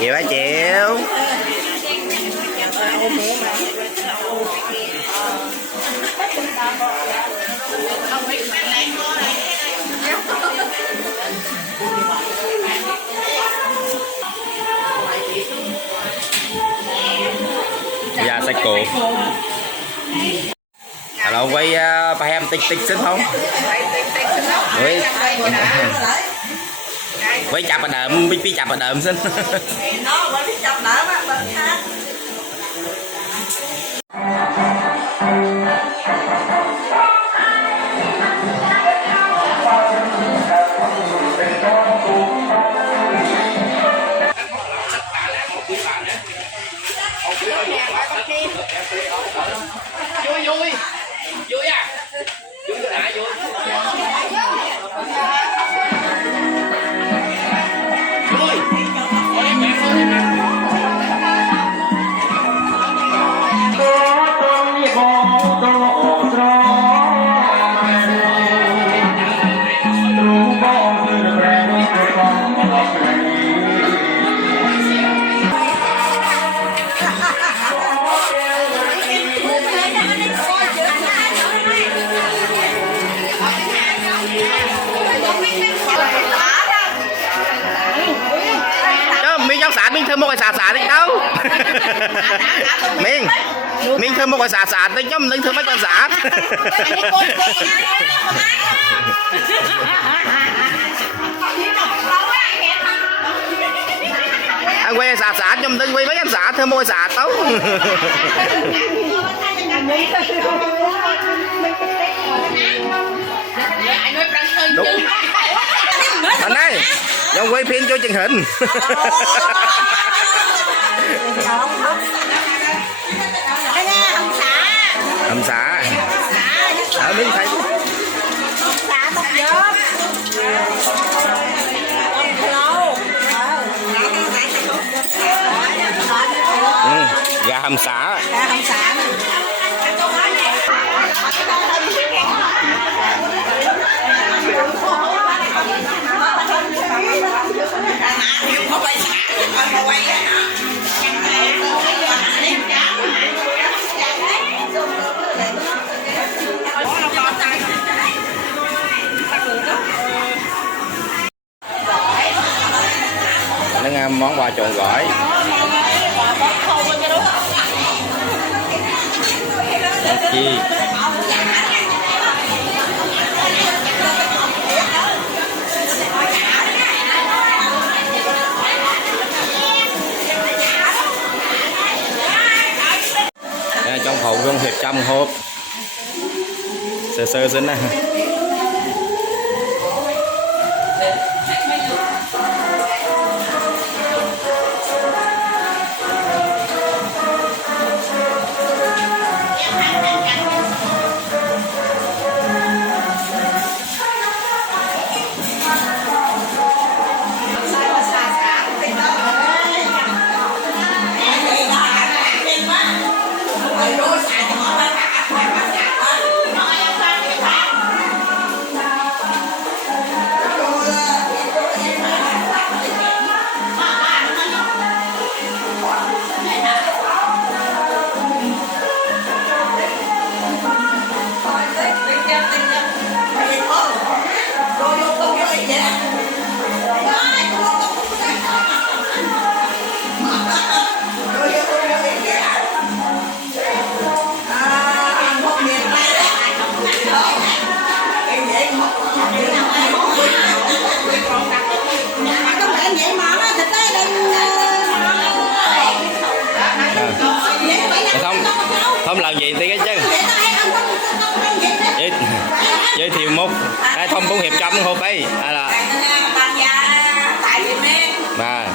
Chịu hả chịu? Dạ sách cổ. Alo quay phải em tích tích xin không? Quay chạp vào đợm, pi chạp vào đợm xin. Nó mới biết chọc đỡ á, bên khác. Vui vui. Vui à? Vui hả? Vui. Mình thơm một cái xả đi đâu mình thơm một cái xả đi chứ mình thơm mấy con xả anh quay xả trong từng quay mấy con xả thơm một cái xả tấu đúng anh đây trong quay phim cho truyền hình hầm xả ở bên thấy Xả tóc dớt. gà hầm xả. Gà hầm xả. Không phải xả, không quay nó món quà trộn gỏi chi trong phòng không hiệp trăm hộp sơ xin nè không làm gì thì cái chứ giới thiệu một ai thông cũng hiệp trăm hộp ấy là mà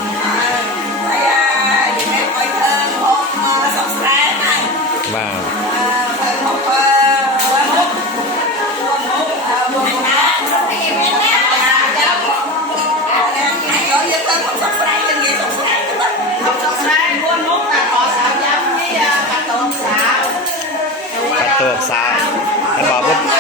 tuột sao anh bảo bút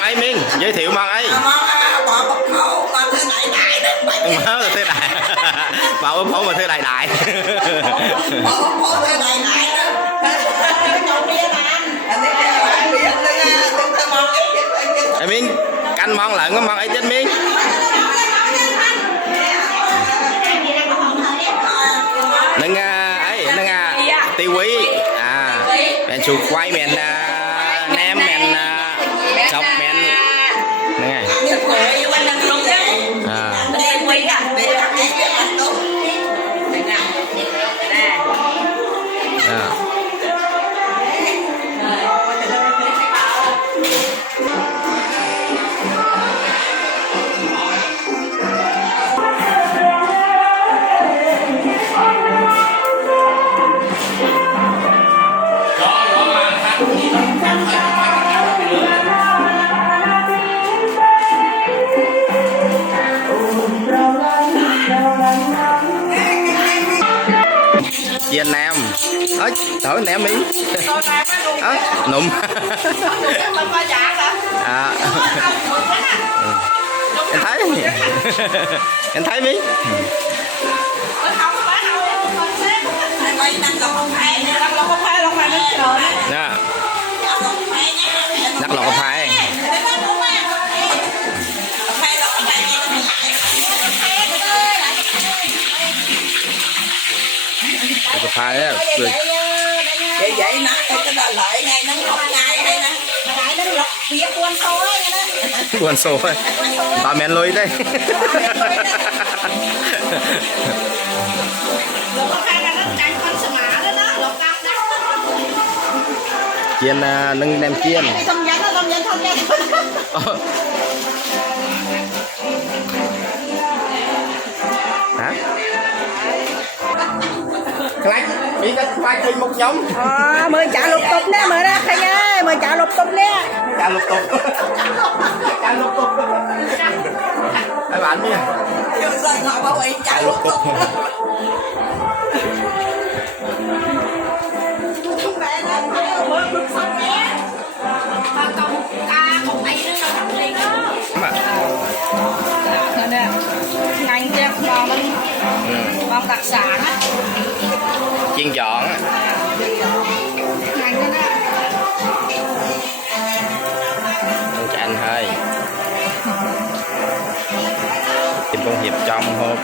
ai Miên giới thiệu món ấy má là thế đại bảo bố phố mà thế đại đại em Miên canh món lợn có món ấy chết Miên nâng ấy nâng tiêu quý men chuột quay men nem men chọc men nâng này chiên nem ớt thổi nem đi nụm em thấy em thấy biết nè đắt lọc phai cà phê á vậy nè cái lợi này nó không ngay đây nè nó lọc phía quân số đó quân số tao men lôi đây chiên nâng nem chiên hả ខ្លាច់ពីតែខ្លាច់ឃើញមុខខ្ញុំ មើលចាលុបតុបនេះមើលណាឃើញហើយមើលចាលុបតុបនេះ ចាលុបតុបចាលុបតុបហើយបានមាន យកសើងក់មកអីចាលុបតុបបែរណាមើលព្រឹកសក់នេះបើកុំការកុំអីនឹងដល់លេងបាទនេះថ្ងៃទៀតមកនឹងមកដាក់សាណា ជាងយ៉ង ថ្ងៃនេះណា នឹងចាន់ហើយកំពុងរៀបចំហូប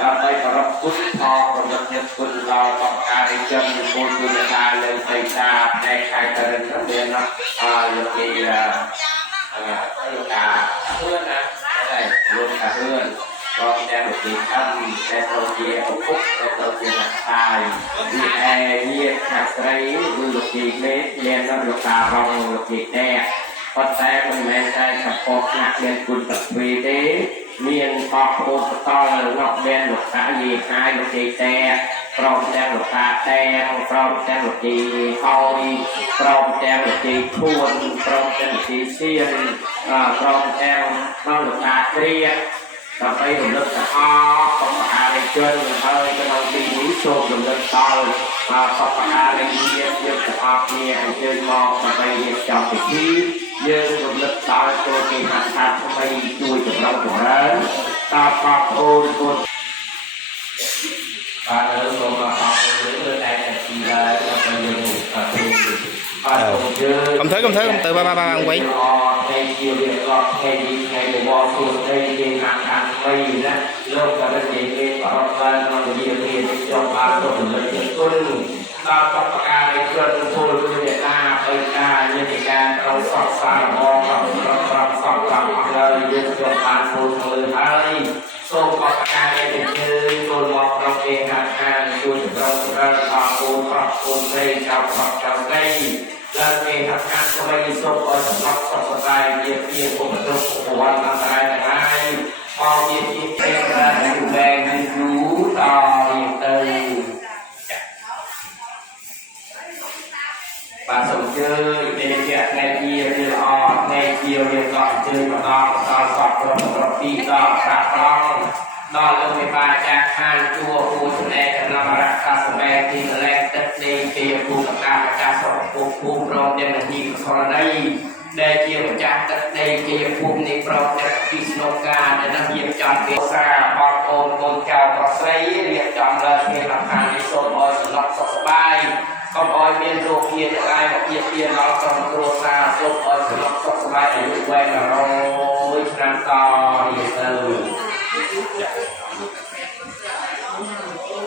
ដើម្បីប្រពគុណអរប្រមញគុណដល់បកការរិជនពលគុណការលើបៃតាផ្នែកខេត្តរិនមានលោកពីលោកតាហឿនណាហើយលោកតាហឿនក៏តែលោកពីខំតែទៅជាឪពុកតែទៅជាអ្នកតាយពីឯញាតិខាងស្រីគឺលោកពីមេមានលោកតារងលោកពីតែប៉ុន្តែមិនមែនតែសពកអ្នកមានគុណប្រវេទេមានបបអូនតលលោកមានលោកតាយីខាយលោកជ័យតែព្រមទាំងលោកតាតែព្រមទាំងលោកជ័យហើយព្រមទាំងលោកជ័យធួនព្រមទាំងលោកជ័យសៀនព្រមទាំងលោកតាគ្រាដើម្បីរំលឹកទៅអបបអារិជនហើយក្នុងទីនេះសូមរំលឹកដល់បបអារិជនយើងទាំងអស់គ្នាអញ្ជើញមកដើម្បីរៀបចំពិធីយើងរំលឹកដល់ចូលគេហាត់ថាថ្មីជួយចម្រុងចម្រើនដល់បងប្អូនគុណបាទសូមអរគុណលើតែទីដែរដើម្បីយើងបាទកំទៅបាទអង្គវិញថ្ងៃជារៀបរាប់ថ្ងៃនេះថ្ងៃរបស់គូស្រីគេហាត់ថាថ្មីណាលោកក៏ได้និយាយបរិបទក្នុងវិទ្យាល័យចប់បានទៅរំលឹកគុណដល់បព្វការីជនពលគឺអ្នកណាបិតាញាតិការត្រូវសកសារមកដល់ប្រកបសពតាមអស់ហើយយើងចូលបានពលធ្វើហើយសូមបព្វការីជនចូលមកក្នុងគេហាត់ខាងជួយចម្រុងចម្រើនដល់ពលប្រុសពលស្រីចៅប្រុសចៅស្រីแล้วเองทำงานก็ไม่ส่งออกสำหรับสอบสบายเยี่ยมเยี่ยมผมเป็นตัวผมวันอันตรายแต่ให้พอเยี่ยมเยี่ยมเองก็ได้ดูแลรู้ต่อเยี่ยมเตยป่าสมเจอเด็กแก่ในเยี่ยมเรียนอ่อนในเยี่ยมเรียนก่อนเจอมาต่อสอบรอบปีต่อปากร้องนอนลงไปป่าจากทางจัวปูแสดงกำลังรักษาสมัยที่แรงตัดในเกี่ยวกับกับการประกาศสอบภูมิรองเจ้าหน้าที่กรณีได้เกี่ยวกับจากตัดในเกี่ยวกับภูมิในปรองจากพิษโลกาในนักเรียนจอมเกษาปอกโอนโกนเจ้าปอกใส่เรียกจอมเลยเพียงหลักฐานในโซนออยสลับสบายก็ออยเมียนโรคเพียนอะไรบอกเพียนเพียนเราต้องโรซาโซนออยสลับสบายอายุแหวนเราไม่ชนะต่อเรียน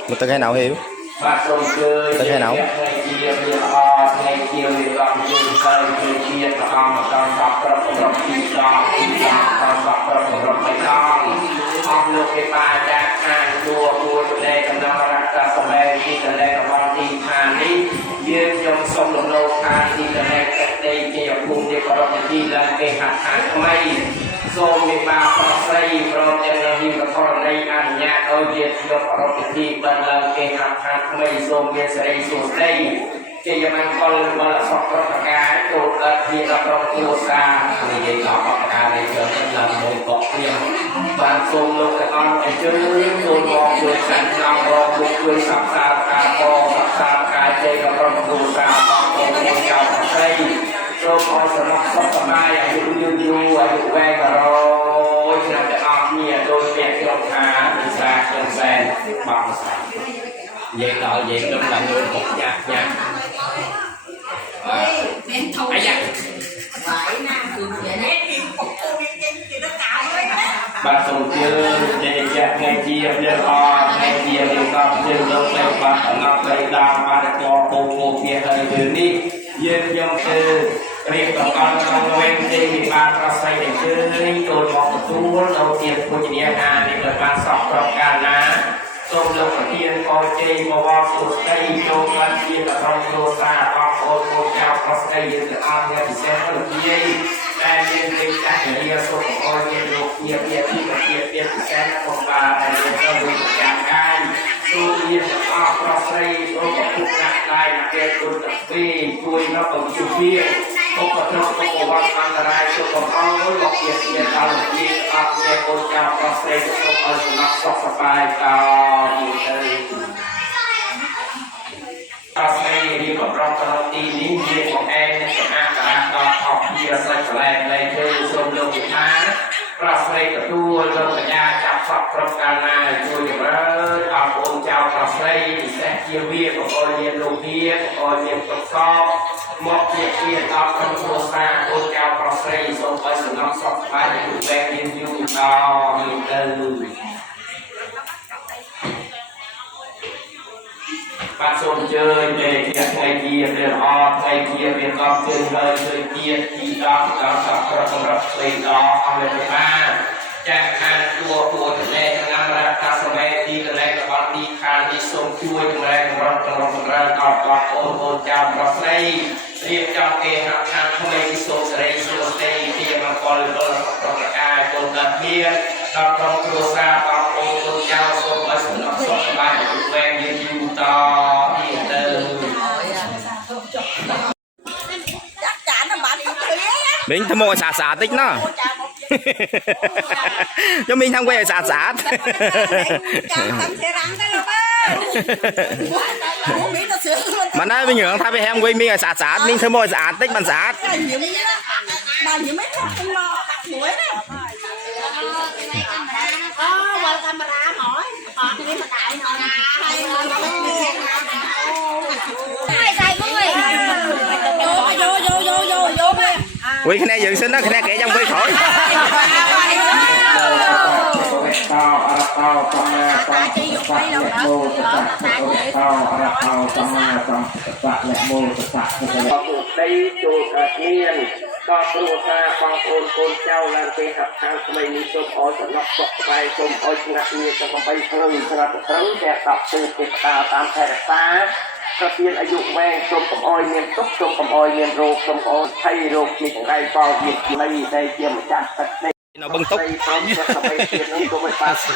một tờ khai nào hiểu tờ khai nào dương trong sông đồng lô tha thì là này cách đây thì ở vùng địa có đồng đi là cái hạt hạt mây rồi mình bà có xây rồi cho nên khi mà con đây ăn nhạc ở việt được ở thì bên là cái hạt mây rồi mình sẽ đây xuống đây thì giờ mình con mà là sọc trong cái chỗ là thì là trong tiêu xa thì vậy đó có cái này trở nên là một cọc nhiều và xong lúc cái con cái chơi rồi mò chơi sẵn nào rồi một người sắp xa cả bò sắp xa cả chơi ở trong tiêu xa có một chào đây rồi con sẽ nó sắp sắp mai ở dụ ở dụ về rồi thì là cái ọc nhẹ đôi mẹ cái ông hà đi xa chân sen bằng sẵn vậy đó vậy trong là người một nhạc nhạc bên thầu ấy dạ phải nam từ vậy đấy thì phục cô đi thì nó cào đấy bà sầu chưa để chặt ngày chia lên o ngày chia lên con chưa lớp lên bà ngọc đây đào bà đã cho cô kia hơi từ đi យើងយកទៅរៀបប្រកបក្នុងវេទទីវិបាលប្រស័យដែលជើញចូលមកទទួលនៅទីភោជនីយដ្ឋាននេះដោយបានសពគ្រប់កាលណាសូមលោកប្រធានកោជ័យបវរសុស្ដីចូលបានជាក្រុមគ្រួសារបងប្អូនកូនចៅប្រុសស្រីយើងទាំងអស់គ្នាពិសេសលោកយាយដែលមានវិជ្ជារីកសុខអរមានលោកជាពីពិសេសផងបាទដែលយើងត្រូវវិជ្ជាកាយទូមានអស់ប្រុសស្រីលោកពុកណាស់ដៃគេគុណទៅជួយរកអំពីវាពុកក៏ត្រូវទៅវត្តអន្តរាយទៅកំអល់លោកជាដល់មានអស់ជាកូនចៅប្រុសស្រីសូមឲ្យសំណាក់សុខសប្បាយតទៅអរស្រីរៀបប្រំប្រទីនេះមានបងឯងនឹងស្អាតស្អាតដល់អស់ជាសាច់កលែងនៃគឺសូមលោកពិថាប្រស្រីទទួលលោកកញ្ញាចាប់សពគ្រប់កាលណាជួយចម្រើនអរគុណចៅប្រស្រីពិសេសជាវាបងប្អូនមានលោកវាបងប្អូនមានប្រសពមកជាដល់ក្រុមគ្រួសារកូនចៅប្រស្រីសូមឲ្យសំណងសុខស្បាយយូរបែបមានយូរដល់ទៅបាទសូមអញ្ជើញពេលជាថ្ងៃជាព្រះអរថ្ងៃជាព្រះកប់ជើងហើយជើងជាតិទីដល់ដល់សក្តិសម្រាប់ស្រីដល់អស់លោកបានចាក់ខាងទួចំណេះឆ្នាំរដ្ឋាភិបាលទីកន្លែងរបស់ទីខាងទីសូមជួយចម្លែកកម្រិតចម្រើនដល់បងប្អូនកូនចៅប្រុសស្រីរៀបចំគេហដ្ឋានថ្មីទីសូមសេរីសុខស្ដីទីមង្គលដល់ប្រកកាយពលរដ្ឋមានដល់ក្រុមគ្រួសារបងប្អូនកូនចៅសូមឲ្យសំណងសុខសប្បាយវែងយូរយូរតទៅchắc chắn là bạn không biết mình thăm mộ xả tích nó cho mình thăm quay xả Chẳng sẽ rắn cái đâu mà nói bây giờ thay vì em quay mình xả mình thăm mộ xả tích bằng xả mà nhiều mấy thằng không lo đuổi đấy quay camera hỏi họ đi mà tại nào vô quay cái này dựng xin đó cái này kể trong quay khỏi đây chùa Cát Nhiên có cư xa con côn trâu làm cái hạt hàng của mình xôm ôi sẵn lọc sọc bay xôm ôi ngạc nhiên cho con bay khơi cho nó trắng đẹp đọc từ cái tà tam thẻ xaก็เพียนอายุแวงชมกับอ้อยเมียนตุ๊กชมกับอ้อยเมียนโรคชมอ้อยไทยโรคมีของไรก็มีไม่ได้เกี่ยมจัดตัดได้ nó bưng túc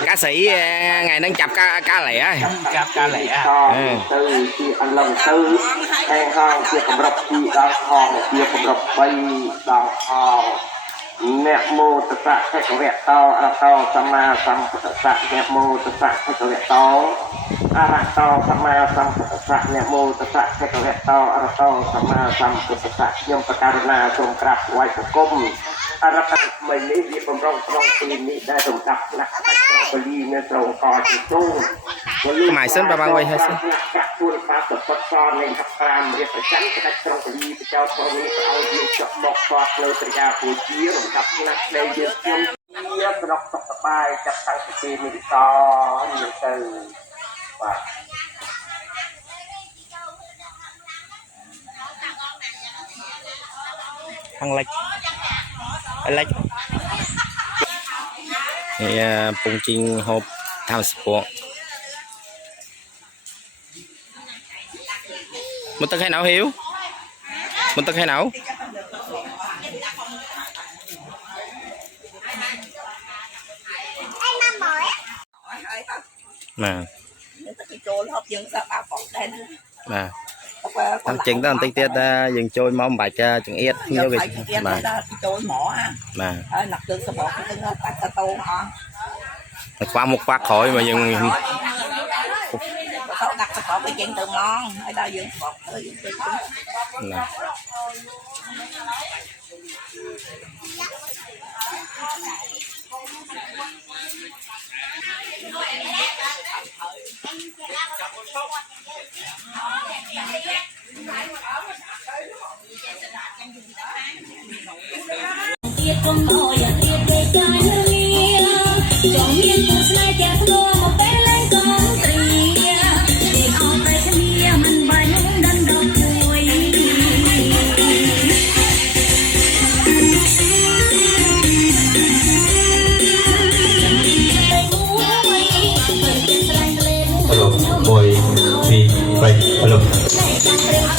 cá sĩ ngày đang chập cá lẻ cá lẻ từ khi anh lần tư em hong chia cầm rập chi đào hòn chia cầm rập bay đào hòn nẹt mô tất cả các vẹt tao sama sam tất cả nẹt mô tất cả các vẹt tao tao sama sam tất cả nẹt mô tất cả các vẹt tao sama sam tất cả nhom tất cả na trồng cạp quay của cung mình lấy việc bằng rong tìm điได้ตรงกับหลักตรงนี้เนี่ยตรงก่อนตู้ mày sớm ba quay hay sao จับตัวปลาตกตอนในขับตามเรียกฉันก็ได้ตรงนี้ไปเจ้าตอนนี้เอาเรื่องจับบอกฟอดเลยสัญญาผู้ชี้หรือกับนักเลยเยอะเยี่ยมเยอะตรอกตกสบายจับตั้งสติมีต่อนี่คือว่า thằng lệch lệch thì bông chinh hộp tham sport một tấc hay nào hiếu một tấc hay nào mà thằng chừng đó anh tiết dừng trôi mong bài cho chừng ít nhiều việc mà trôi mỏ mà nạp được cái bột cái tắt tô họ qua một phát khỏi mà dừng không đặt cái bột cái chuyện từ ngon ở đây dừng bột Hãy subscribe cho kênh Ghiền Mì Gõ để không bỏ lỡ những video hấp dẫn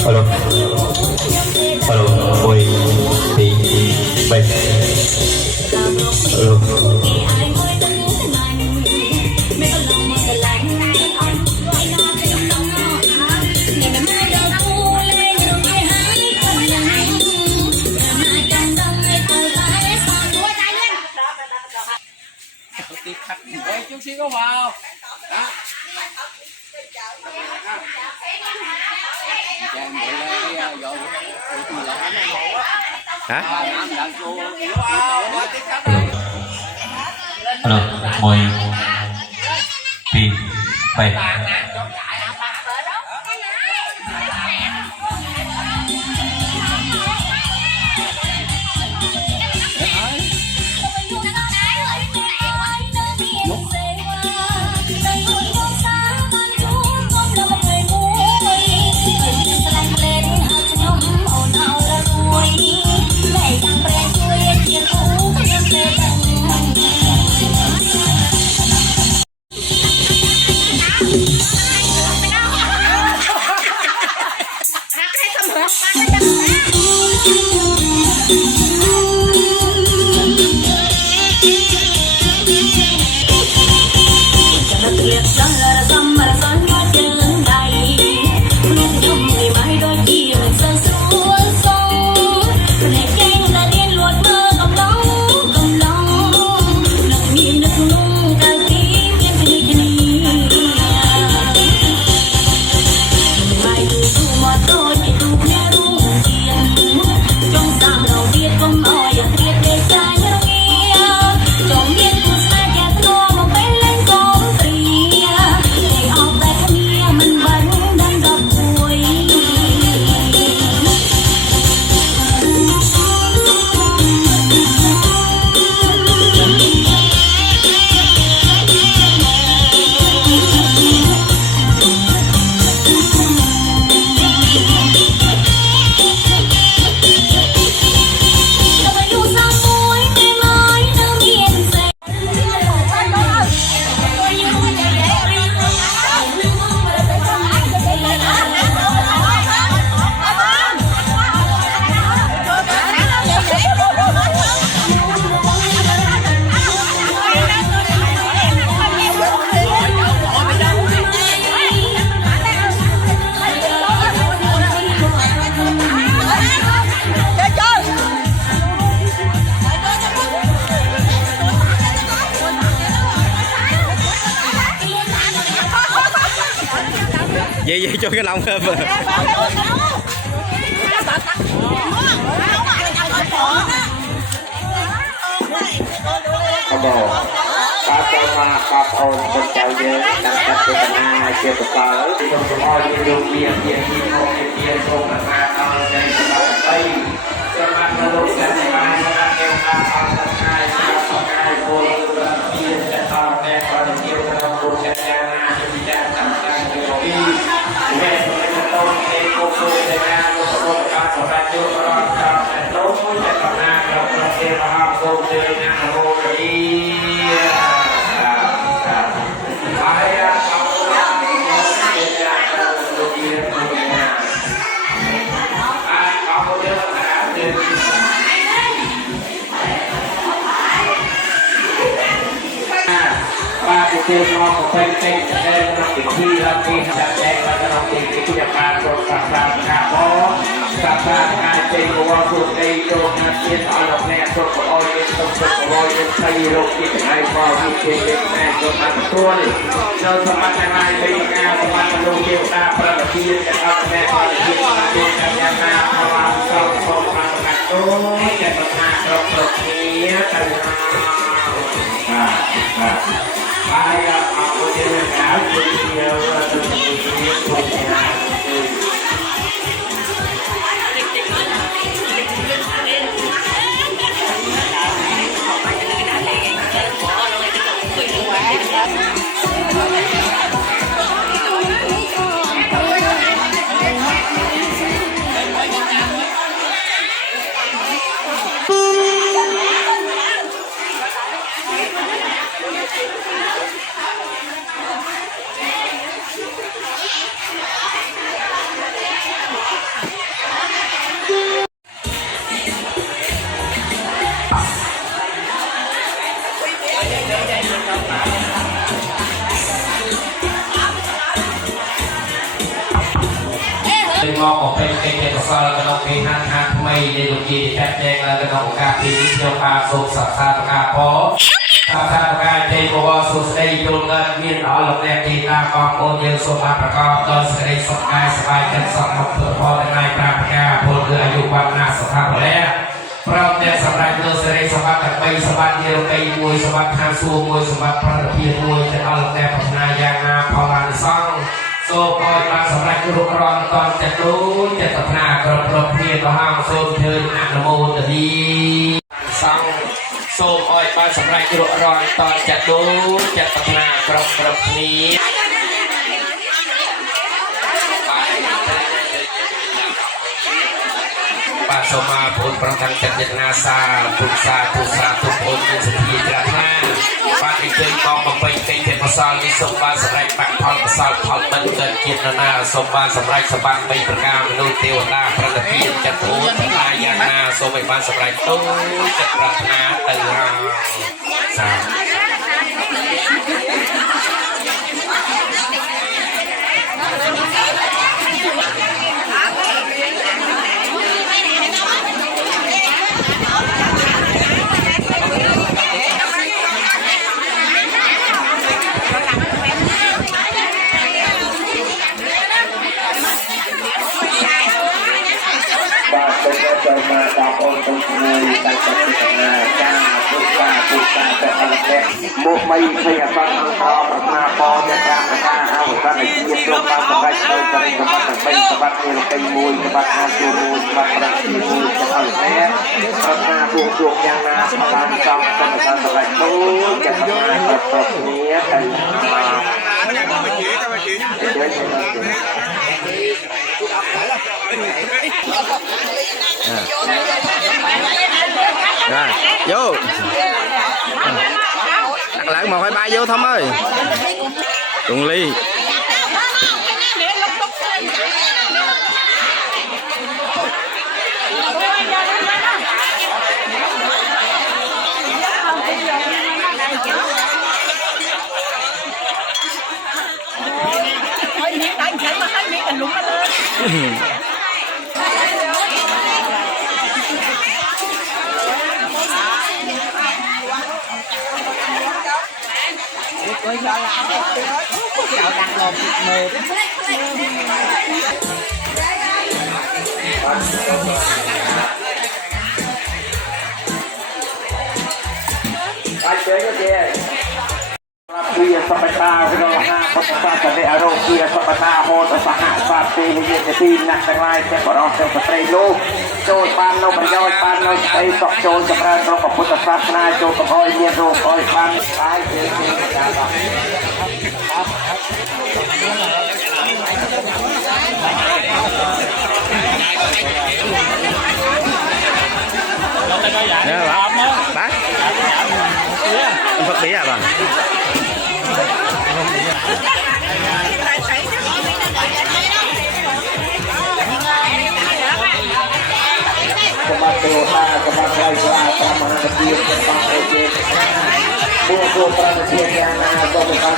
Alo. Alo. Ôi. Thì. Vậy. Alo. Chút xíu có vào đó. Hả? Alo. Ôi. Thì. Vậy. Vậy cho cái lòng hơn. Papa on berjaya dan terkenal aja besar. Semua hidup dia semua dari sebab selamat meneruskan semangat yang akan terkait dengan bola dia datang dari dia menempuhkan jalan tidak sampai di mereka tahu ekor dengan memperolehkan membantu orang dan tahu tidak pernah berhasil menghapus dengan Hãy subscribe cho kênh Ghiền Mì Gõ để không Ayah aku jangan aku dia งอกออกเป็นเอกสารกระดกเป็นหาไม่ในลูกยีแทบแดงกระดกกาปีเดียวปาสุขสัตว์กาพอสัตว์กาเทววสุสติโยเงินมีนอหลงแดงตีตากองโอนเยสมประกอบตอนสกสกายสบายกันสองเพื่อพอในนายปราบกาพลเรืออายุวันนาสภาพแล้วพร้อมแต่สำหรับเนื้อเสด็จสมบัติไปสมบัติเดียวไปมวยสมบัติทางสู้มวยสมบัติพระเพียรมวยจะเอาหลงแดงพัฒนายางนาพอลานซ่องโซ่คอยมาสำหรับรุกรอนตอนจะดูจะตัดหน้ากรบกรบเพียรห้างโซ่เทินอนุโมทนีซ่องโซ่คอยมาสำหรับรุกรอนตอนจะดูจะตัดหน้ากรบกรบนี้ ปาสมาผลประทังจัดนาซาทุกซาทุกซาทุกคนมีสติกระทาปาติเกยกองมาเป็นเกยภาษาลิสบาสไรปักพอลภาษาพอลมันเกิดจิตนาสมบาสไรสบังไม่ประการมนุษย์เทวดาพระตะเพียนจัตุทนายานาสมัยบาสไรตู้จักรนาตึงราสาจะมาตอบองค์ตรงนี้ตั้งแต่ที่นาจ้าทุกการแต่ละเล็กมุกไม่เคยฟังพอมาพอจะตามมาเอาตั้งแต่ที่ยึดลงมาสบายใจใจสบัดเป็นสบัดเงินเป็นมวยสบัดอาชูมวยสบัดประสิทธิ์มวยจะเอาแท้ประมาบวกบวกยังนาพลังจอมเป็นการสบายตู้จะทำงานกับตัวนี้กันมาrồi vô đặt lại 1, 2, 3 vô Thâm ơi Tuần Ly Kia Sabata Vilaha Pasata de Aro Kia Sabata Hot Saha Sate Hiye Tin Nak Tanglai Te Baro Te Patre Lo Chol Pan No Prayoi Pan No Sai Sok Chol Jamran Ro Ka Putta Sasana Chol Ka Oi Mien Ro Oi Pan Ai Te Nè bác anh Phật đi à bà Kemat Dewa, kemat Raja, kemat Nabi, kemat Oje, buku perhatian yang ada bukan.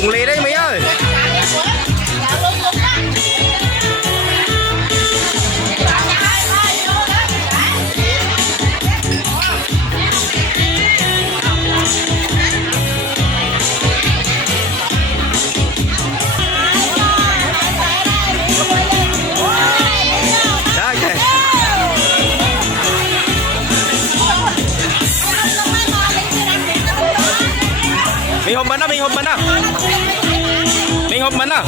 Cùng Ly đấy Mỹ ơi. mình hộp mình à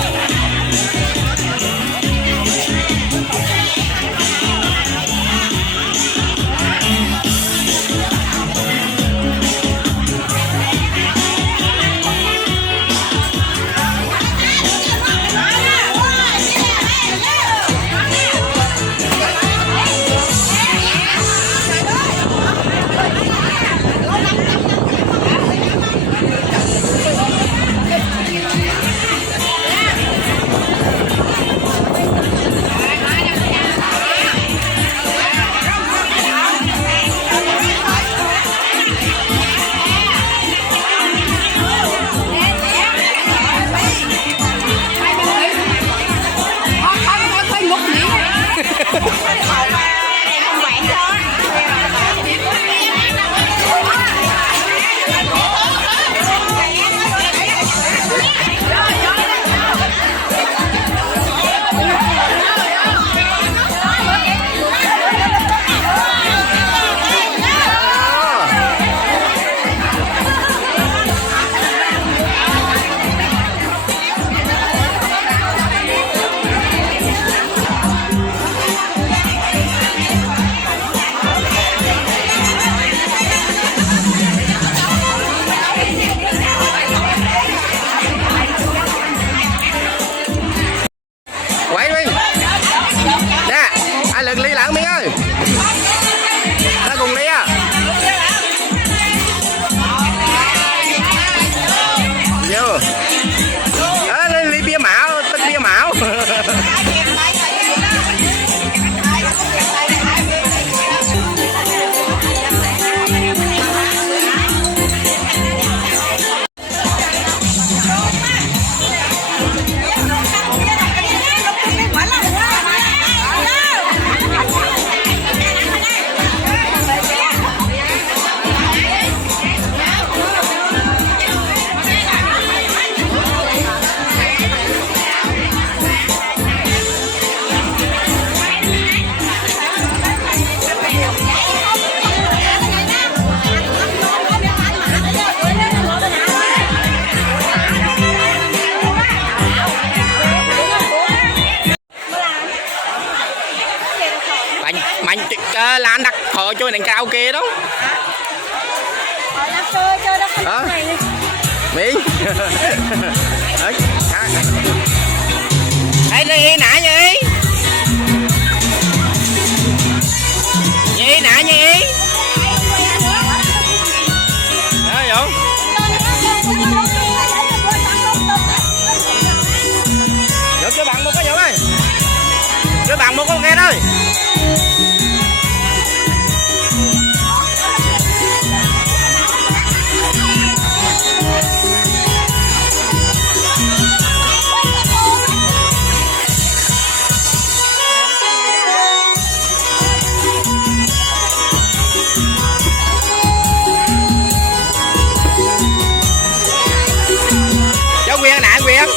mạnh lan đặt thợ chơi đàn cao kia đó đó mỹ ấy đi nã gì nã gì đó vô cho bạn một cái vụ ơi cho bạn một con nghe thôi Quyền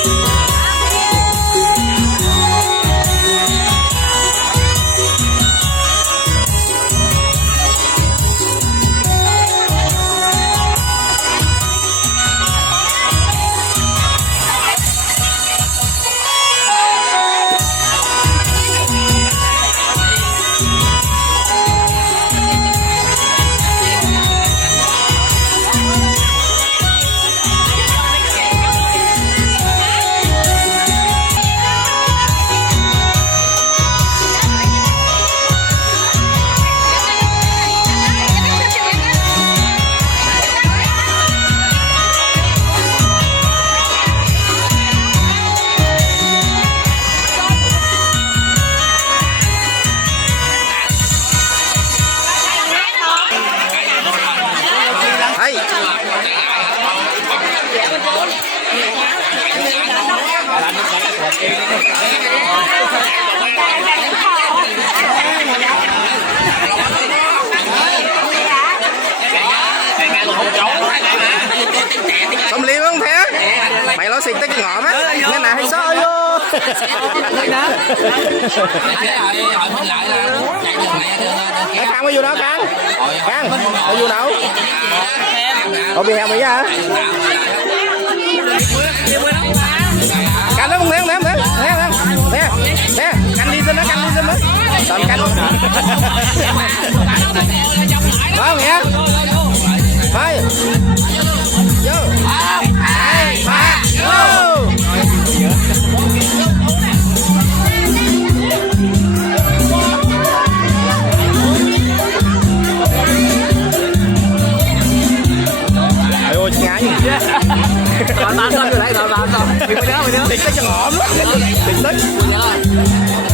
Không liên không thế mày nói xịt tới cái ngọn á nên là hay sao vô cái Khang có vô đó Khang có vô đâu có bị heo mày hả canh nó không ném nè canh đi xin nó tầm canh không nghe thôi vô 2 3 go ôi ngái còn bán con rồi đấy rồi mình nhớ địch tới chân ngõ lắm địch tới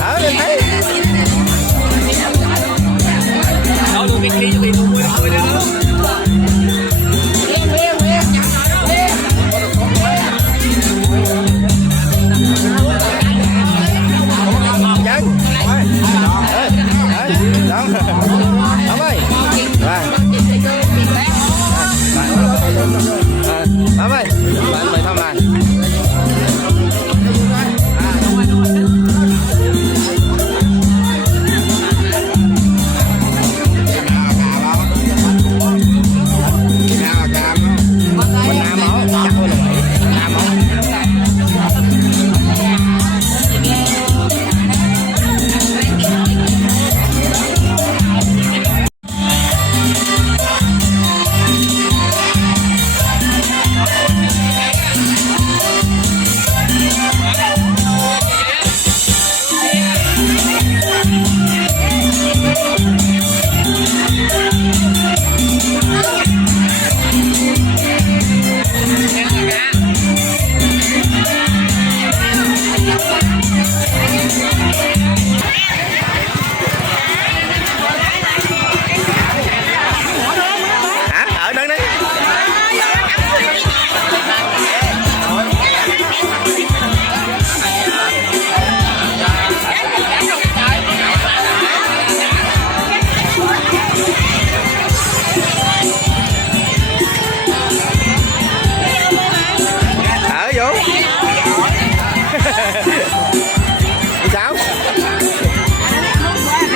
ở lên thấy đâu được mình đi cho mình mua thôi nữa Bấm ơi, bạn mời thăm lại.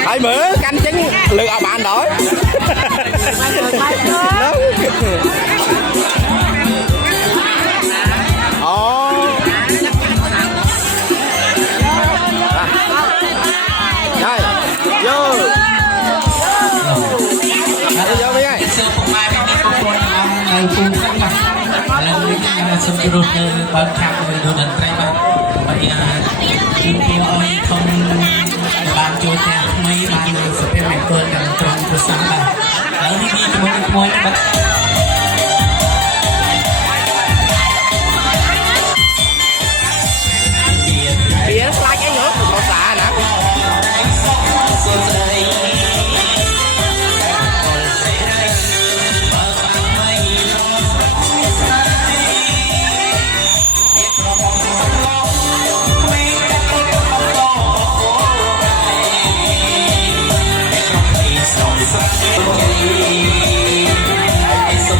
Thôi bữa canh chính lượt ở bạn đổi ồ rồi vô vô bây giờ xin chào bạn tham gia đồ đần trai bạn bây giờ chúng tôi không bạn cho theo mấy bạn sẽ phải mạnh hơn trong cuộc sống bạn ở đây thì mọi người bạn bia slide cái nữa còn xả nè so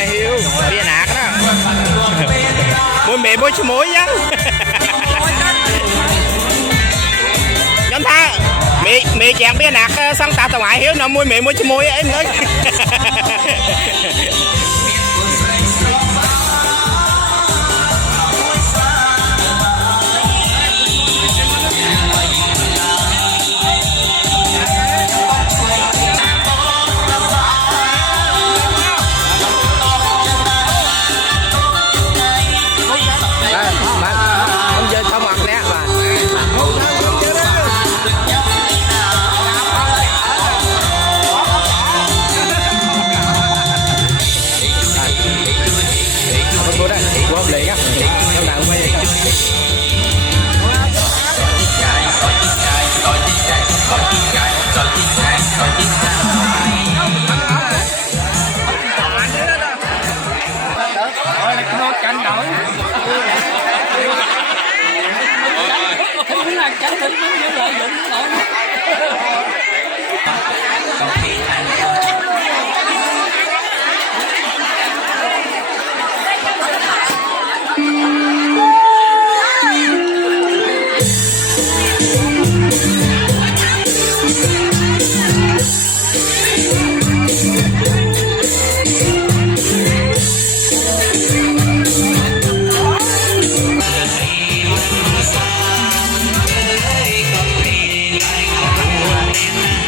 ngoại hiếu bia nạt đó môi mẹ môi cho mối nhá nhóm tha mẹ chàng bia nạt sang ta ngoại hiếu nó môi mẹ môi cho mối em nói ông chơi không mặc nè mà cô đây cô hợp lý á trong nào quay vậy canh đổi không là tránh thịt nó như lợi dụng nó Hãy subscribe cho kênh Ghiền Mì Gõ để không bỏ lỡ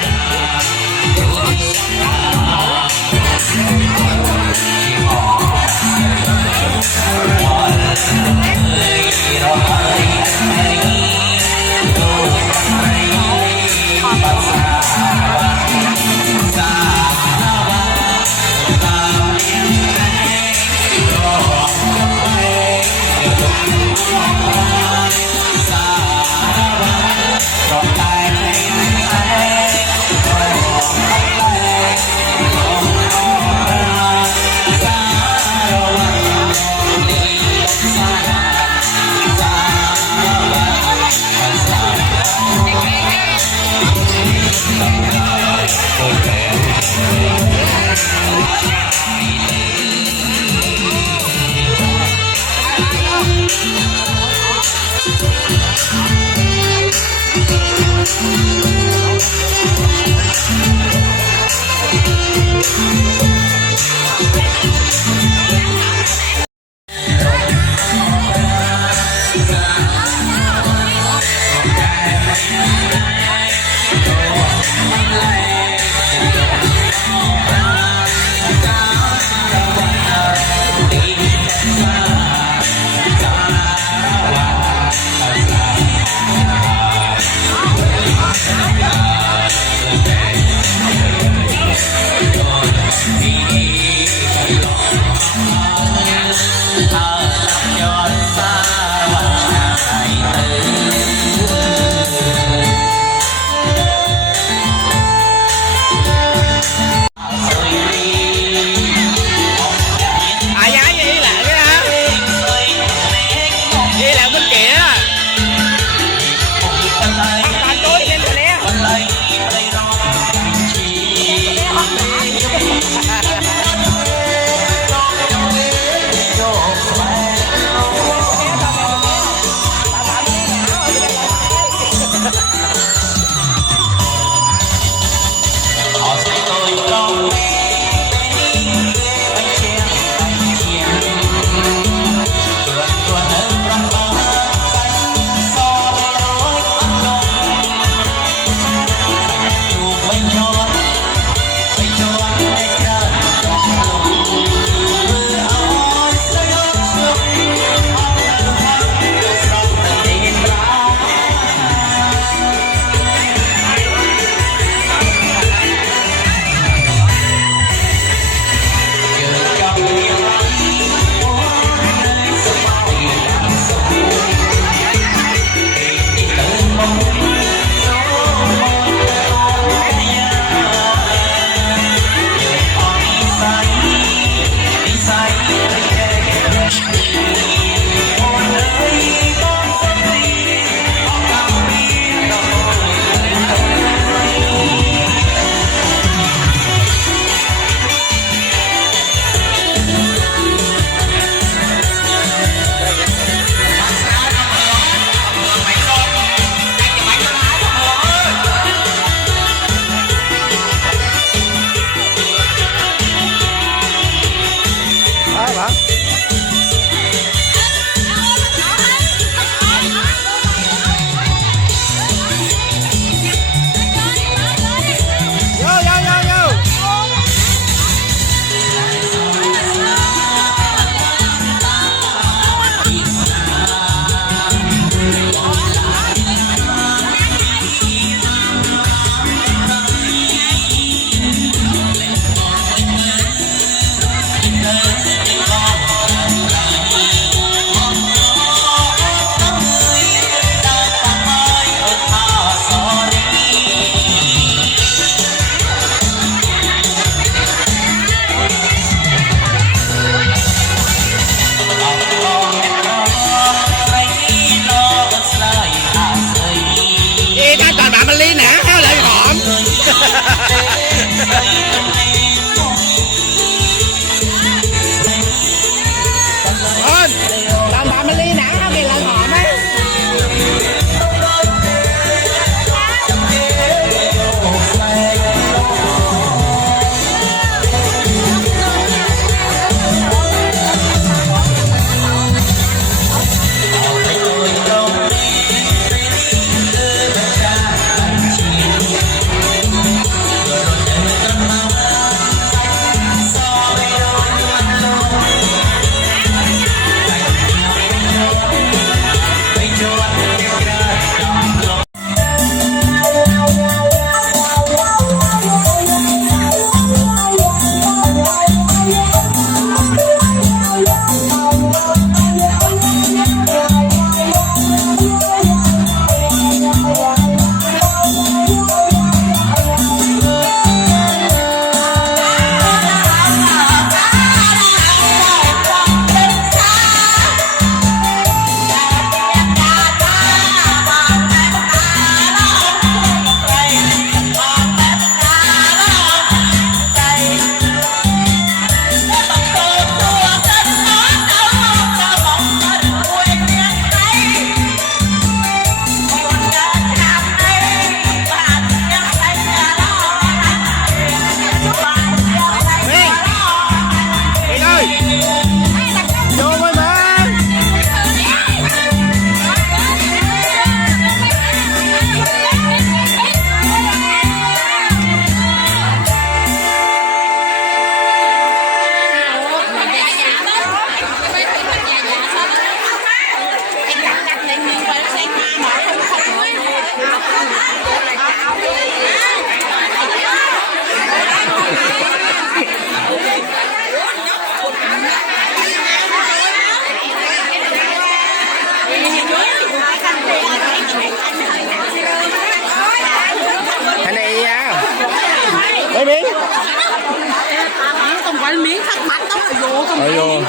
rồi miếng thắt mặt đó là vô không Ôi vô.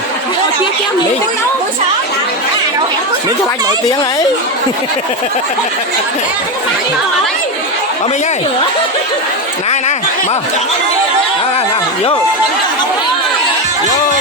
chia treo miếng đâu sao Miếng cho anh nổi tiếng ấy. Ở mình ơi. Nè nè, mở. Nè, vô. Vô.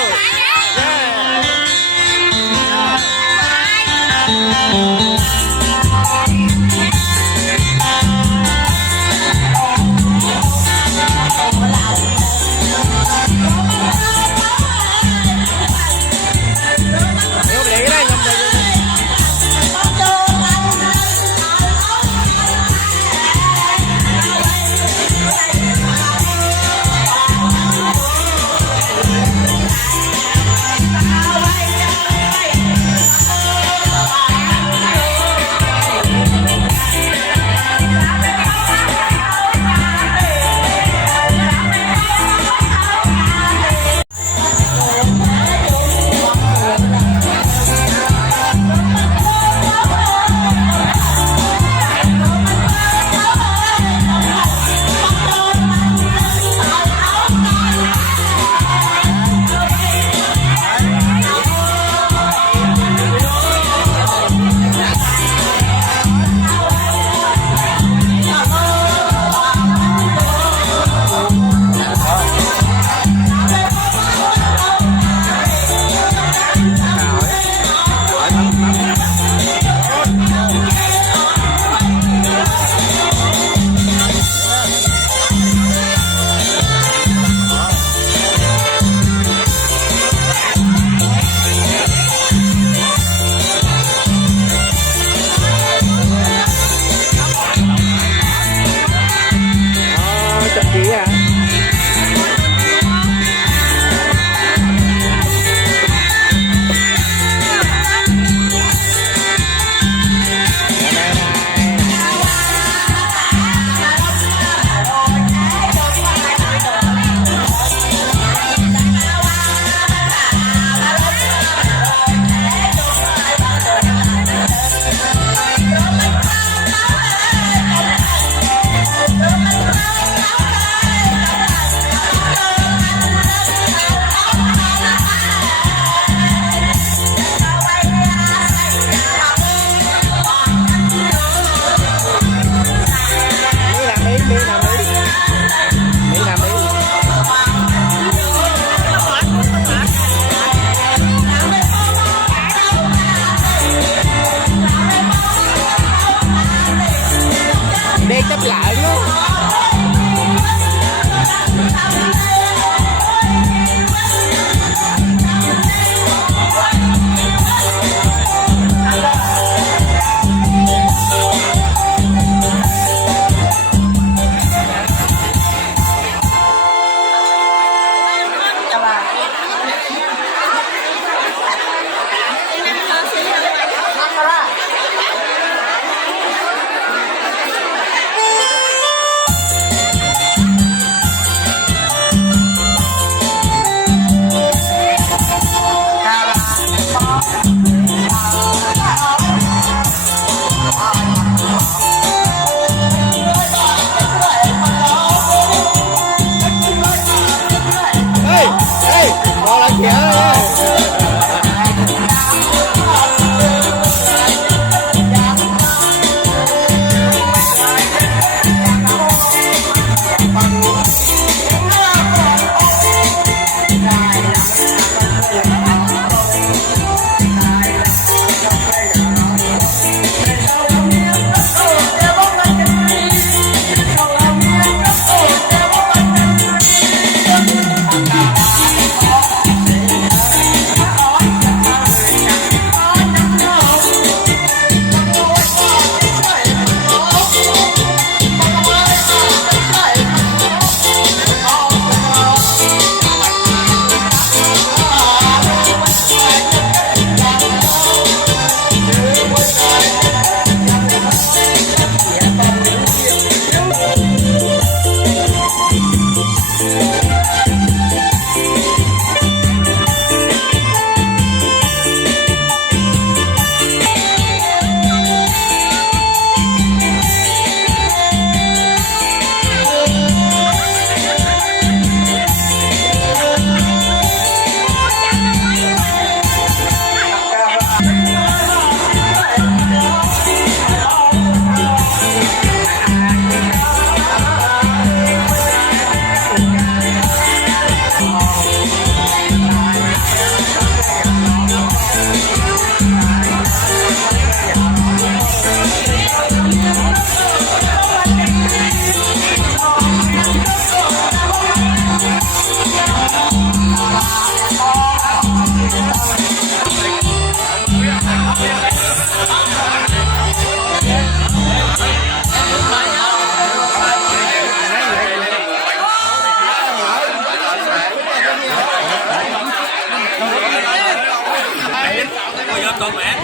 con mẹ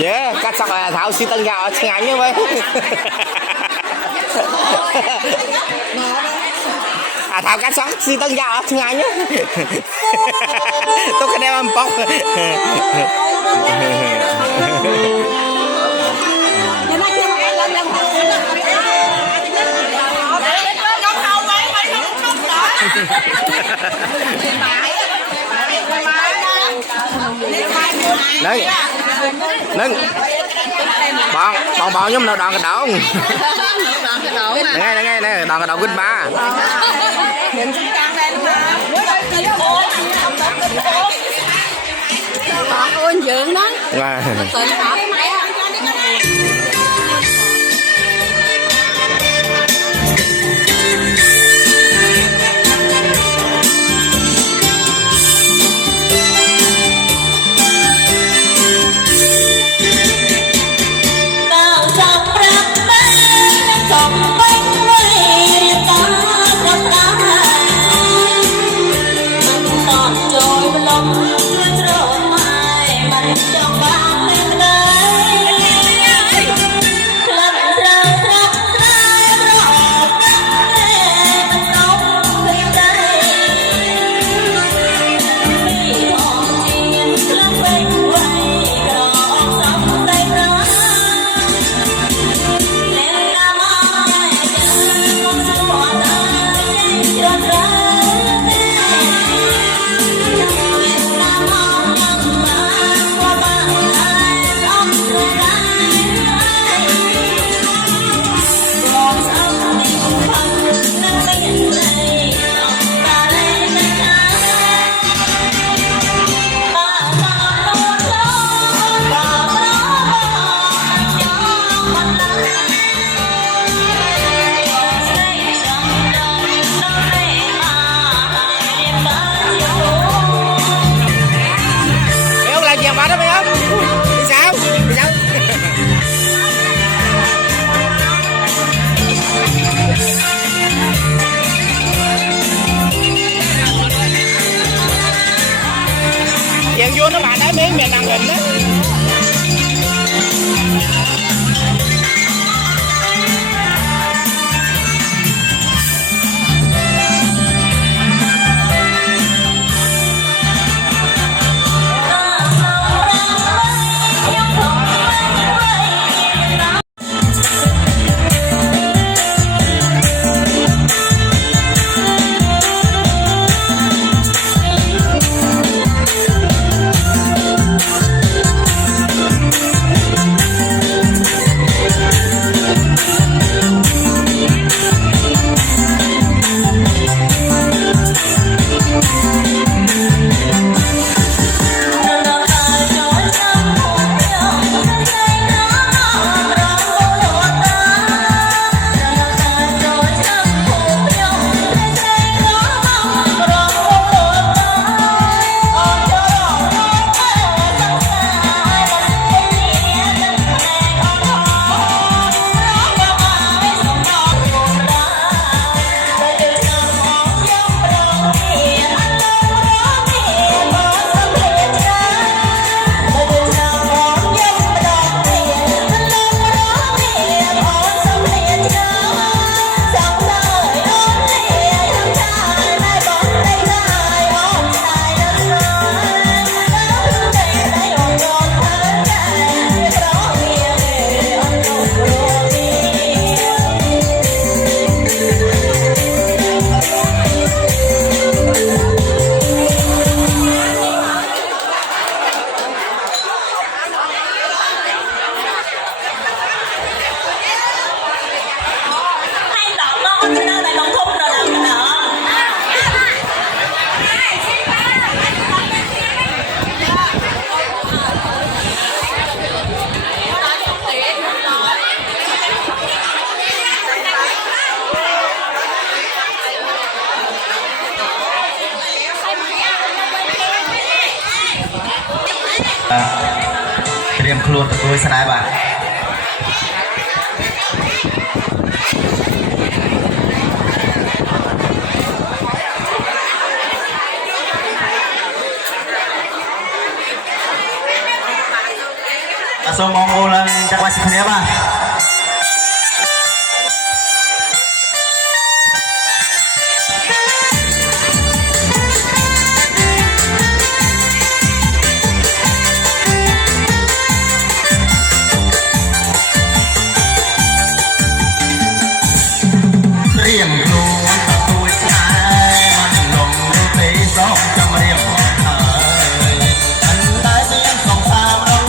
Yeah, cắt xong là tháo xí tân gạo chừng ánh như vậy. À tháo cắt xong xí tân gạo chừng ánh nhá. Tôi cần đem ăn bóc. Đấy. nâng bọn nhóm nào đòn cái đòn nghe đòn cái đòn kinh ba Điểm sinh trang đây mà. Còn ôn dưỡng đó. Tình hợp mày. Dạng vô nó bạn đá miếng mẹ nàng hình đó. Tiêm khuôn của tôi sẽ đại bạn so mong ô lên chắc là sẽ nhớ bạn Riêng luôn tôi tráiมันลงไปสองจำเรียบthời anh đã biết không sao đâu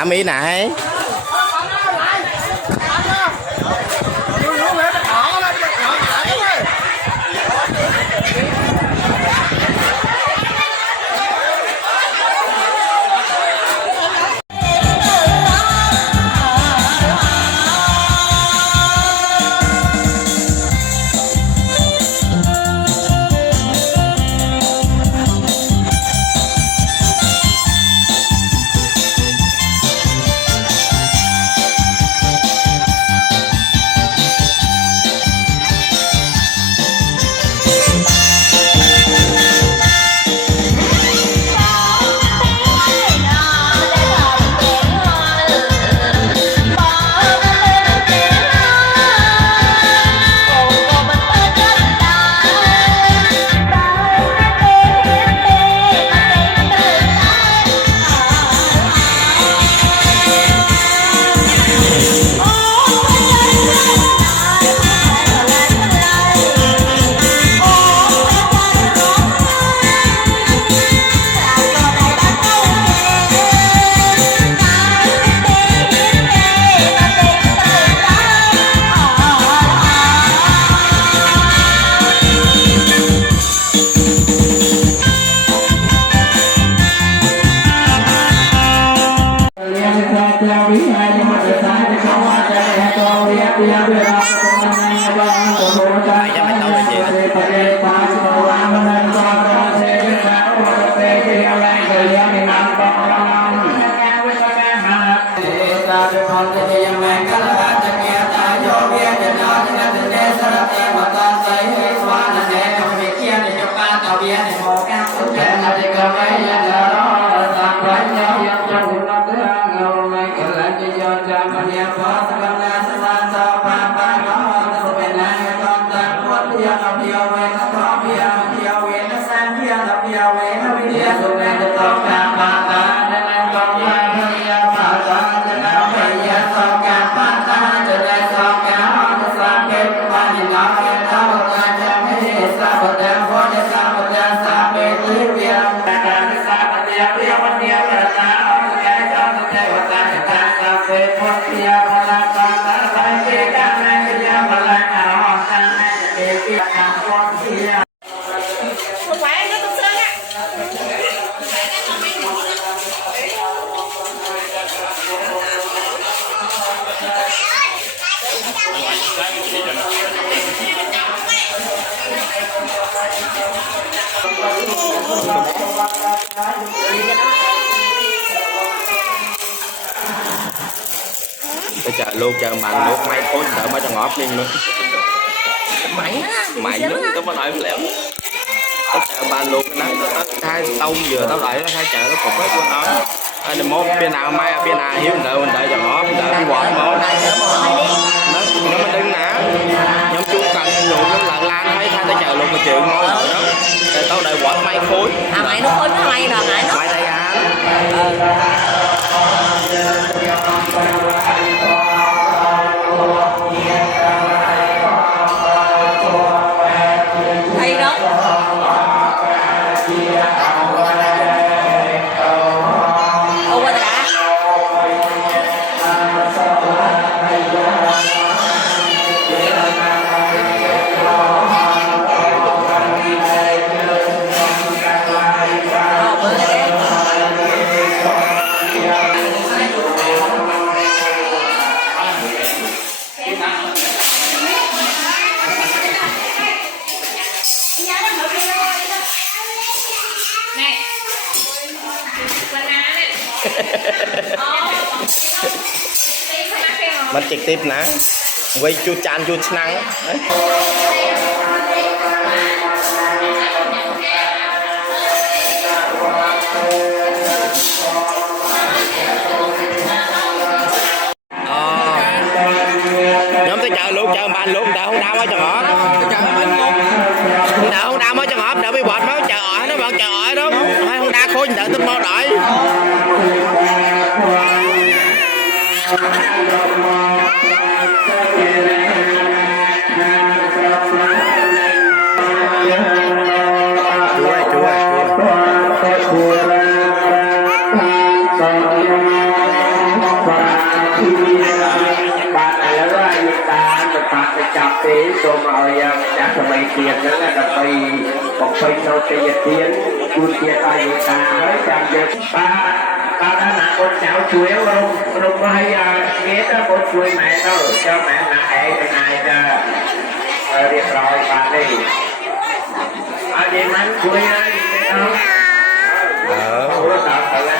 hả mi này cái chợ luôn chợ mạnh nước máy khối đỡ mới cho ngọt lên nữa mày nữa tao mới nói lẹo cái chợ bàn luôn nó hai tông vừa tao đợi nó hai chợ nó cũng có của nó anh một bên nào mai bên nào hiếu mình đợi cho ngọt đợi cái quạt món nó mới đứng nè nhóm chú cần nhộn nó lợn lan thấy thay tới chợ luôn mà chịu ngon rồi đó để tao đợi quạt máy khối mày nó khối nó mày là mày nó mày đây à hay đó ô qua đã mình trực tiếp nè quay chu chan chu nắng nhóm tới chợ luôn chợ bàn luôn đợi không đau mới cho ngọt đợi không đau mới cho ngọt đợi bị bọt mới chợ ỏi nó bọn chợ ỏi đó hay không đa khối đợi tôi mau đợi ទេសូមឲ្យយ៉ាងចាស់សម័យទៀតហ្នឹងដើម្បីបំពេញនៅទេយទានជូនជាកាយកាហើយចាំយកបាទណាកូនចៅជួយរំឲ្យគេទៅកូនជួយម៉ែទៅចាំម៉ែណាឯងណាយទៅរៀបร้อยបាទទេអត់ទេមិនជួយហើយទៅតាមទៅ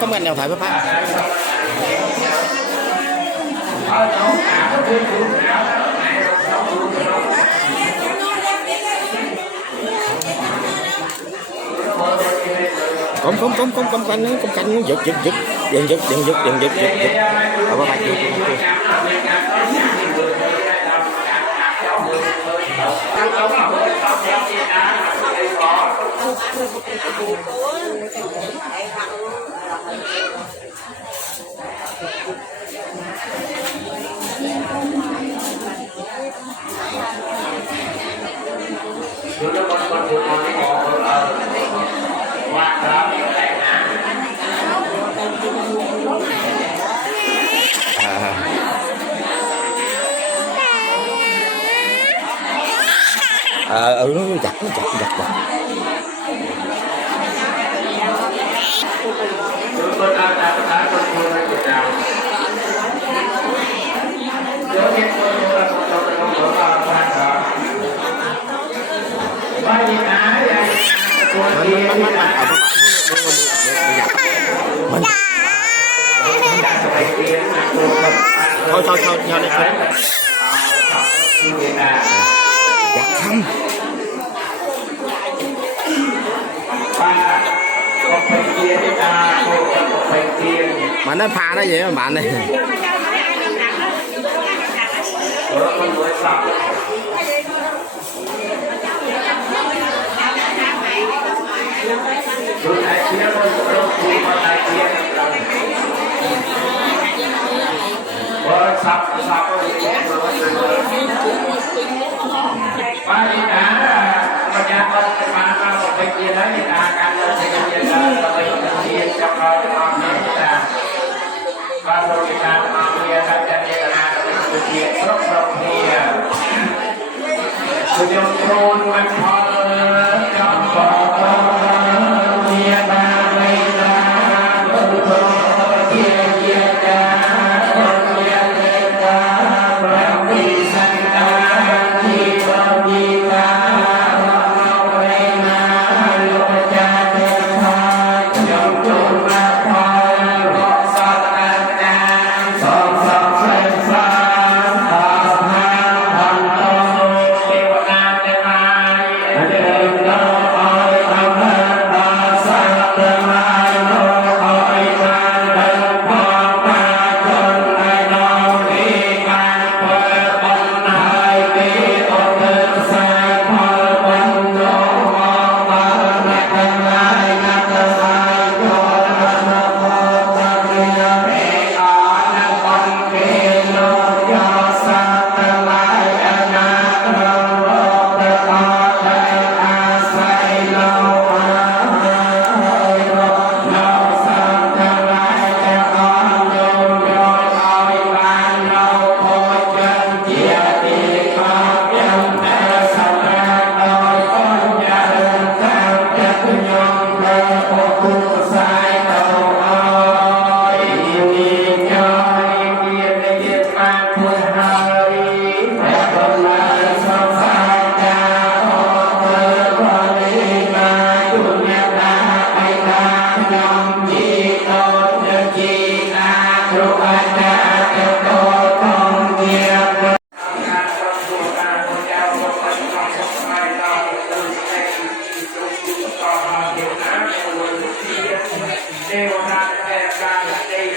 không anh nào thải với bác không canh giật điện giật ở bác chưa nó giặt thôi nhau đây không mà nó pha nó vậy mà bạn này They were not that guy, they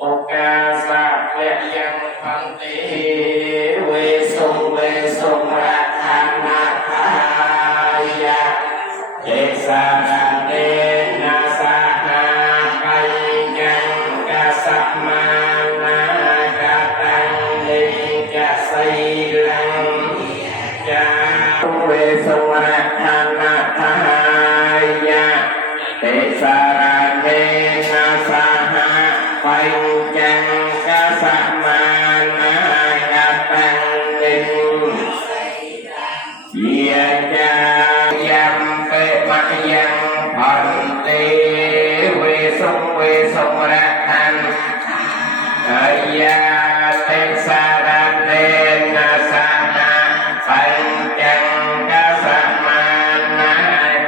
โอกาสะเวยังพันติเวสุราธานาคายะเจสาเดนะสหาปัญญังกัสสมานากตังลิกัสสิลังจาเวสุราธานาคายะเจสาเดนะสหาปัญญังกัสสมานากัตตังลิเยจายัมเปมะยังพันติเวสุระทันอายาเตสาระเตนะสหะปัญญังกัสสมานา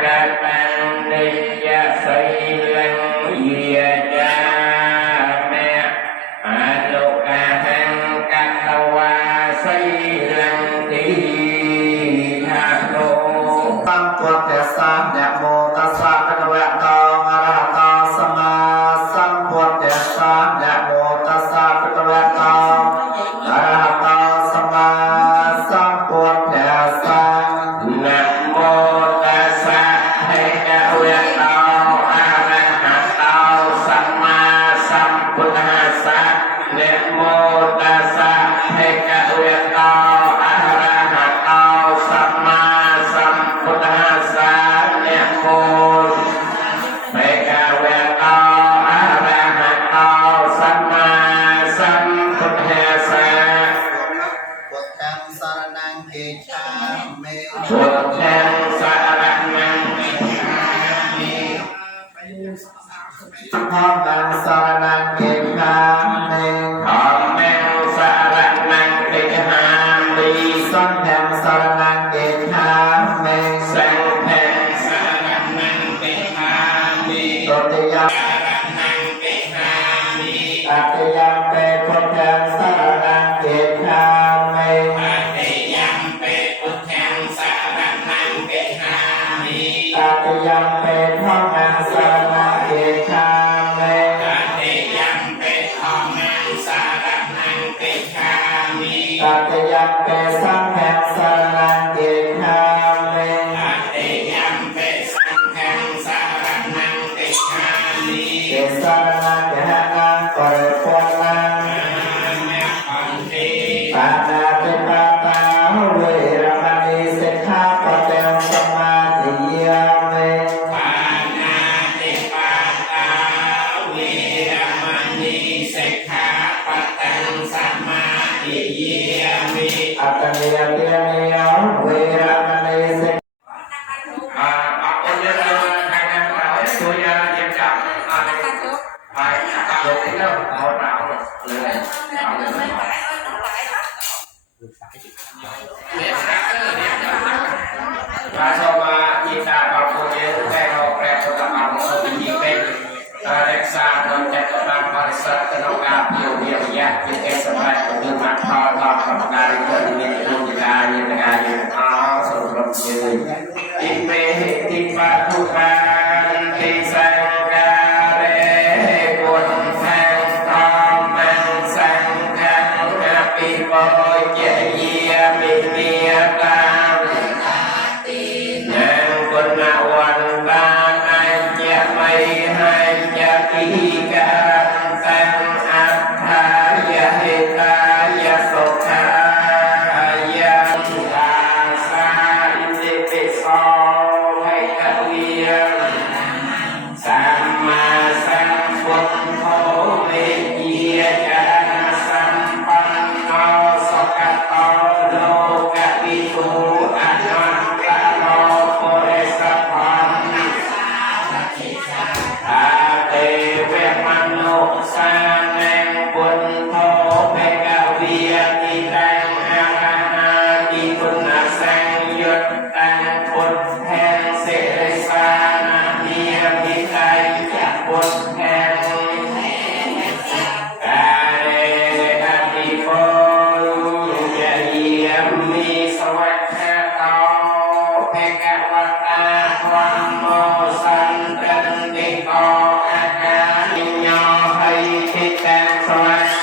กัตตังลิยะสิลังเยจาอนุกาหังกัตตวาสิลังติทัโต สัมพุทธัสสะนะโมตัสสะภะคะวะโตอะระหะโตสัมมาสัมพุทธัสสะนะโมตัสสะภะคะวะโตอะระหะโตสัมมาสัมพุทธัสสะ นะโมตัสสะภะคะวะโตอะระหะโตสัมมาสัมพุทธัสสะนะโมตัสสะภะคะวะโตอะระหะโตสัมมาสัมพุทธัสสะนะโมภะคะวะโตอะระหะโตสัมมาสัมพุทธัสสะ พุทธังสรณังเกชามิ พุทธังสรณัง ติยังเปธรรมังสรณังเกขะเม ตัดยังเป็นทองนังสารนังติคามิ ตัตยังเปสังฆังสรณังเกขะเม ตัดยังเป็นสังฆังสารนังติคามิ เกสรณังเกหะนังปริปุณัง แม่ปันติ ปานาติปาตาเวรมณีสิกขาปะเตสมาธิยามิ ปานาติปาตาเวรมณีสิกขาปะทังสมาธิยามิ อัตตเนียเตียเนียเวรมณีสิก เอาคนเยอะๆใครกันเอาตัวเยอะเย็บจับอะไรไปจับลงที่เริ่มเอาหนาวเลยเอาเลยมาชมมาอินดาปาปูเยอะแต่เราแปลตัวกับมาของสุนีเป็นเร็กซาโดนจัดกำลังบริษัทกนกอาพิโอเบียยะเป็นเอสมัยของยืนมาทอดทอดทำการเกิดมีรุ่งยายินการยินอ้าวสรุปเลยอิเมติปะทุกันติสังกาเรกุนสังทอมมังสังขังอภิโภเจยียมิเมียตังยังกุณวันตาอัญญะไม่หัญญะติการสังอัฏฐายะหิตายะสุขายะตาสาอิติปิโสให้กะเวียงสัมมาสัมพุทโธเวทียจานะสัมปันโนสุขโตโลกวิทูอนันตโลปุริสพันอาเตเวมนุสานังพุทโธเภกเวียติตังอาราติคุณสังยุตตังพุทแห่งเสริสานามิยมิไตจักพุทแห่งกาเรอติโพยะเยียมมีสวัสดิ์โตเภกวตาธัมโมสันตันติโกอาการิโยให้ทิตังสวัสดิ์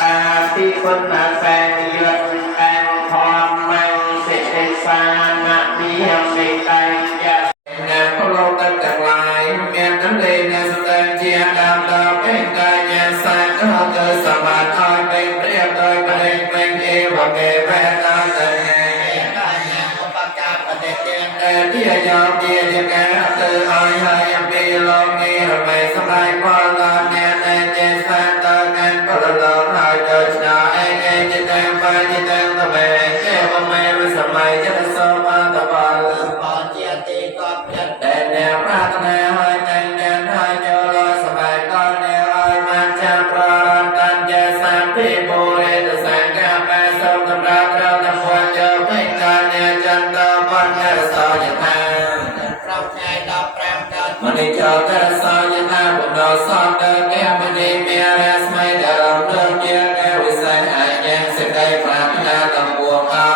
ตาติคุณสังยุตตังธรรมังสิริสานามิยมิไตจัก งานพระโลกันแต่ลายเมียนน้ำเลยในสแตนเจียดำดาวเป็นกายแยนสายก็เกิดสมาธิเป็นเรียบโดยประเด็นเป็นเอวเกแพ้ตาแต่แห่งกายแยนอุปการประเด็นเกณฑ์แต่ที่ยอมเดียดแก่เตืออ้อยให้ยังปีลงนี้เราไม่สบายพอตอนเนี้ยในเจสันตอนนั้นก็เราลองหายเจอชนะเองเองจะแต่งไปจะแต่งตัวเองเจ้าไม่รู้สมัยจะสมาตบอลปอเจียตีก็เพียงแต่แนวพระตนะให้แต่งแนวให้เจอรอยสมัยก่อนแนวให้มันจะปรอนกันเจสันที่บุรีจะแสงแก้ไปสมกำลังเราจะควรเจอไม่การเนี่ยจันทร์วันแค่สอยอย่างนั้นเราใจดอกแปรมกันมันนี่เจอแค่สอยอย่างนั้นพวกเราสอนเดินแก้มันนี่มีอะไรไม่เดิมเรื่องเกี่ยวกับวิสัยหายแยงสิ่งใดปรารถนาต้องบวกเอา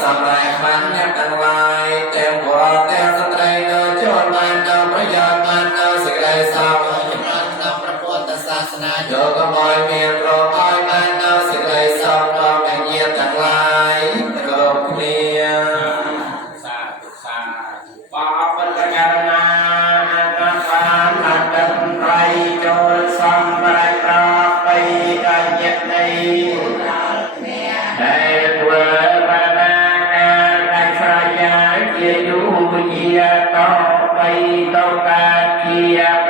สบายมันแนบตั้งลายเต็มหัวเต็มสตรีเดินโจทย์มันเดินประโยชน์มันเดินสิ่งใดสาวมันนำพระพุทธศาสนาโยกมอยเมียนโรอ้อยมันเดินสิ่งใดสาวดอกแต่เงียบตั้งลายโรคเลียสาธุสาธุปาปัญญาณาอัตตาอัตตันไรโจสมไรปราไปได้ยัดในได้ตัวพระนาการสายาเกียรติเยียต่อไปต้องการเกียรติ